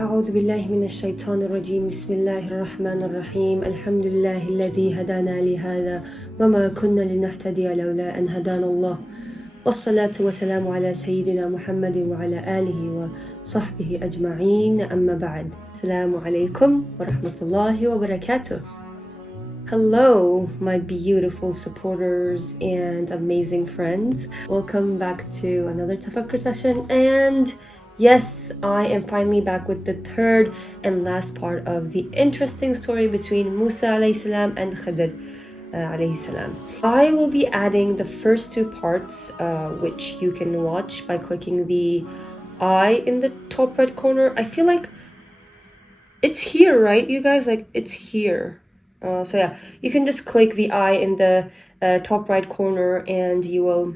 أعوذ بالله من الشيطان الرجيم بسم الله الرحمن الرحيم الحمد لله الذي هدانا لهذا وما كنا لنهتدي لولا أن هدانا الله والصلاة والسلام على سيدنا محمد وعلى آله وصحبه أجمعين أما بعد السلام عليكم ورحمة الله وبركاته. Hello, my beautiful supporters and amazing friends. Welcome back to another tafakkur session. And yes, I am finally back with the third and last part of the interesting story between Musa alayhi salam and Khidr alayhi salam. I will be adding the first two parts, which you can watch by clicking the eye in the top right corner. I feel like it's here, right, you guys? Like, it's here. So yeah, you can just click the eye in the top right corner and you will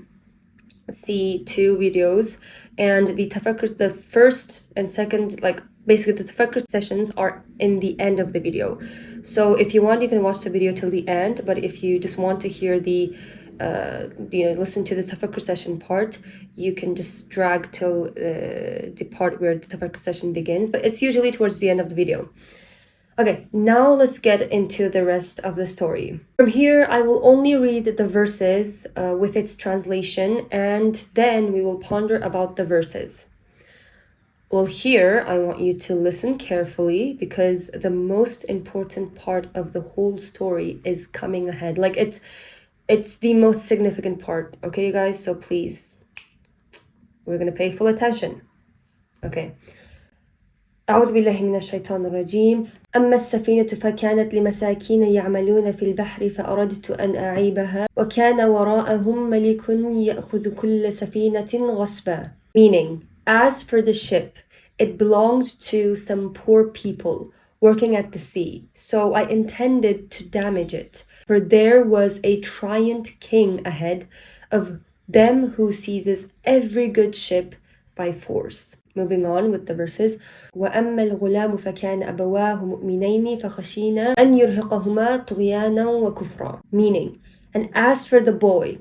see two videos. And the tafakkur, the first and second, like basically the tafakkur sessions are in the end of the video. So if you want, you can watch the video till the end. But if you just want to hear the listen to the tafakkur session part, you can just drag till the part where the tafakkur session begins. But it's usually towards the end of the video. Okay, now let's get into the rest of the story. From here, I will only read the verses with its translation, and then we will ponder about the verses. Well, here, I want you to listen carefully because the most important part of the whole story is coming ahead. Like, it's the most significant part, okay, you guys? So please, we're gonna pay full attention. Okay. أعوذ بالله من الشيطان الرجيم أما السفينة فكانت لمساكين يعملون في البحر فأردت أن أعيبها وكان وراءهم ملك يأخذ كل سفينة غصبا. Meaning, as for the ship, it belonged to some poor people working at the sea, so I intended to damage it, for there was a tyrant king ahead of them who seizes every good ship by force. Moving on with the verses. وَأَمَّا الْغُلَامُ فَكَانَ أَبَوَاهُ مُؤْمِنَيْنِ فَخَشِينَا أَنْ يُرْهِقَهُمَا طُغْيَانًا وَكُفْرًا. Meaning, and as for the boy,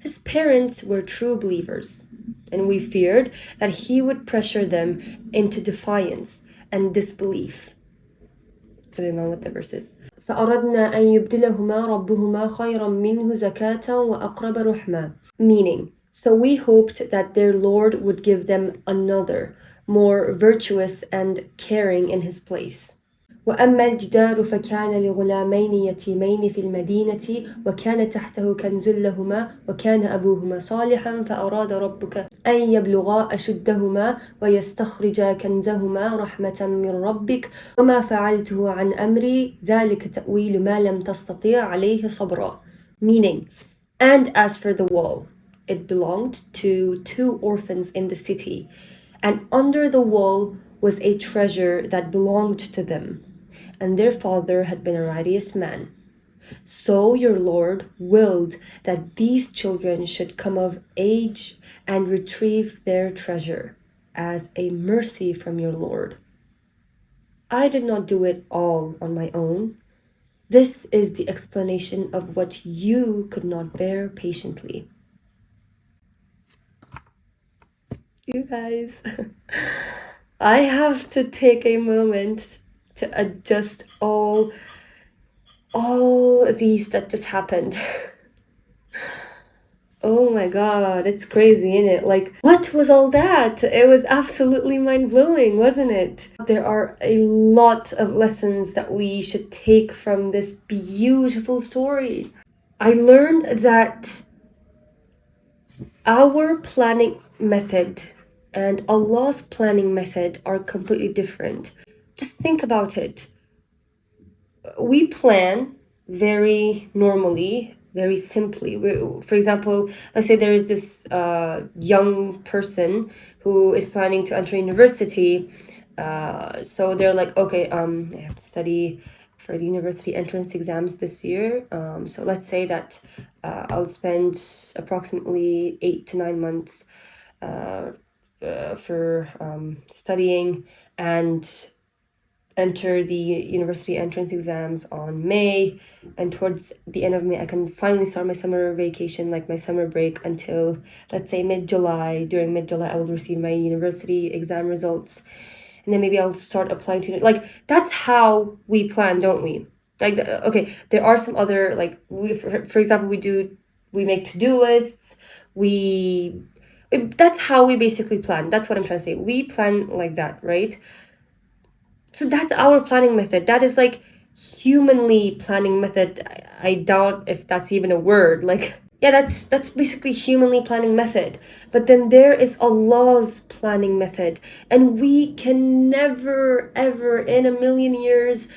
his parents were true believers, and we feared that he would pressure them into defiance and disbelief. Moving on with the verses. فَأَرَدْنَا أَنْ يُبْدِلَهُمَا رَبُّهُمَا خَيْرًا مِنْهُ زَكَاةً وَأَقْرَبَ رُحْمًا. Meaning, so we hoped that their Lord would give them another, more virtuous and caring in his place. وأما الجدار فكان لغلامين يتيمين في المدينة وكان تحته كنز لهما وكان أبوهما صالحا فأراد ربك أن يبلغا أشدهما ويستخرجا كنزهما رحمة من ربك وما فعلته عن أمري ذلك تأويل ما لم تستطيع عليه صبرا. Meaning, and as for the wall, it belonged to two orphans in the city, and under the wall was a treasure that belonged to them, and their father had been a righteous man. So your Lord willed that these children should come of age and retrieve their treasure as a mercy from your Lord. I did not do it all on my own. This is the explanation of what you could not bear patiently. You guys, I have to take a moment to adjust all these that just happened. Oh my god, it's crazy, isn't it? Like, what was all that? It was absolutely mind-blowing, wasn't it? There are a lot of lessons that we should take from this beautiful story. I learned that our planning method and Allah's planning method are completely different. Just think about it. We plan very normally, very simply. For example, let's say there is this young person who is planning to enter university. So they're like, okay, I have to study for the university entrance exams this year. So let's say that I'll spend approximately 8 to 9 months for studying and enter the university entrance exams on May, and towards the end of May I can finally start my summer vacation, like my summer break, until let's say mid-July. During mid-July I will receive my university exam results, and then maybe I'll start applying to it. Like, that's how we plan, don't we? Like, okay, there are some other, like, for example, we make to-do lists. That's how we basically plan. That's what I'm trying to say. We plan like that, right? So that's our planning method. That is like humanly planning method. I doubt if that's even a word. Like, yeah, that's basically humanly planning method. But then there is Allah's planning method, and we can never ever in a million years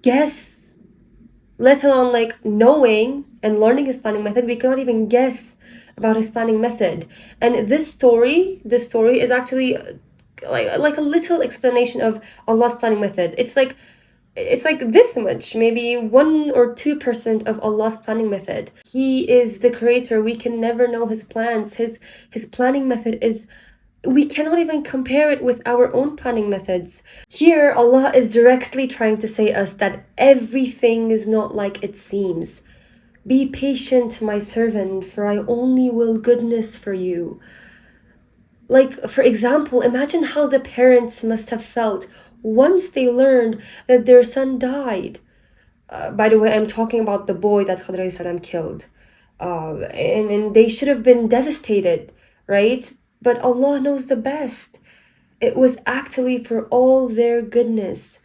guess, let alone like knowing and learning his planning method. We cannot even guess about his planning method. And this story is actually like a little explanation of Allah's planning method. It's like this much, maybe 1 or 2% of Allah's planning method. He is the creator. We can never know his plans. His planning method is, we cannot even compare it with our own planning methods. Here, Allah is directly trying to say us that everything is not like it seems. Be patient, my servant, for I only will goodness for you. Like, for example, imagine how the parents must have felt once they learned that their son died. By the way, I'm talking about the boy that Khadr salam killed. And they should have been devastated, right? But Allah knows the best. It was actually for all their goodness,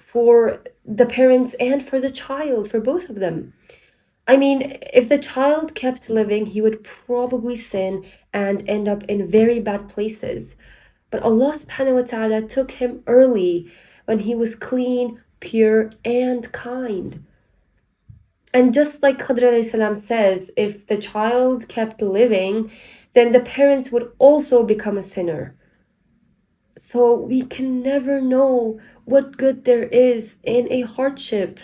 for the parents and for the child, for both of them. I mean, if the child kept living, he would probably sin and end up in very bad places. But Allah subhanahu wa ta'ala took him early when he was clean, pure, and kind. And just like Khadr alayhi salam says, if the child kept living, then the parents would also become a sinner. So we can never know what good there is in a hardship.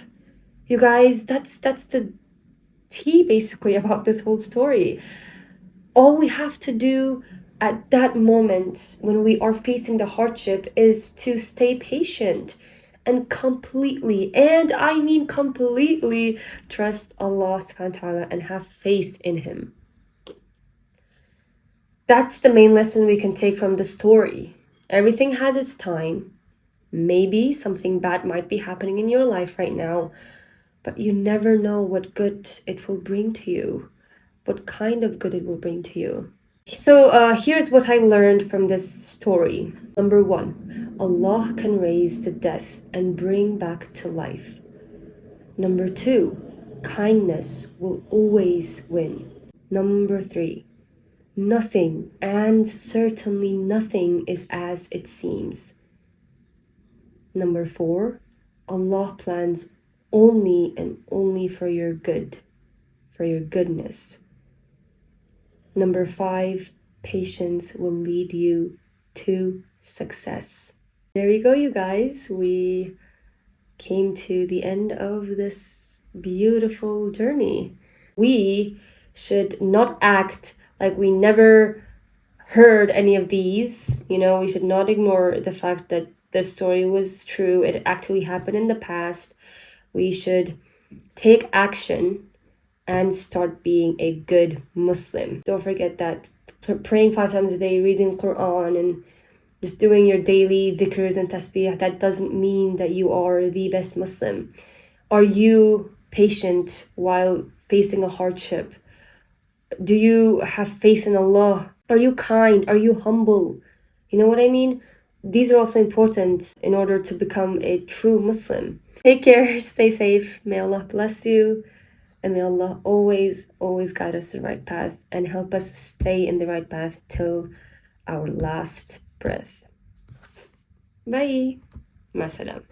You guys, that's the tea basically about this whole story. All we have to do at that moment when we are facing the hardship is to stay patient and completely, and I mean completely, trust Allah subhanahu wa ta'ala and have faith in him. That's the main lesson we can take from the story. Everything has its time. Maybe something bad might be happening in your life right now, but you never know what good it will bring to you, what kind of good it will bring to you. So here's what I learned from this story. Number 1, Allah can raise the dead and bring back to life. Number 2, kindness will always win. Number 3, nothing, and certainly nothing, is as it seems. Number 4, Allah plans only and only for your good, for your goodness. Number 5, patience will lead you to success. There you go, you guys. We came to the end of this beautiful journey. We should not act like we never heard any of these. You know, we should not ignore the fact that the story was true. It actually happened in the past. We should take action and start being a good Muslim. Don't forget that praying 5 times a day, reading Quran, and just doing your daily dhikrs and tasbih, that doesn't mean that you are the best Muslim. Are you patient while facing a hardship? Do you have faith in Allah? Are you kind? Are you humble? You know what I mean? These are also important in order to become a true Muslim. Take care, stay safe, may Allah bless you. And may Allah always, always guide us to the right path and help us stay in the right path till our last breath. Bye. Ma salam.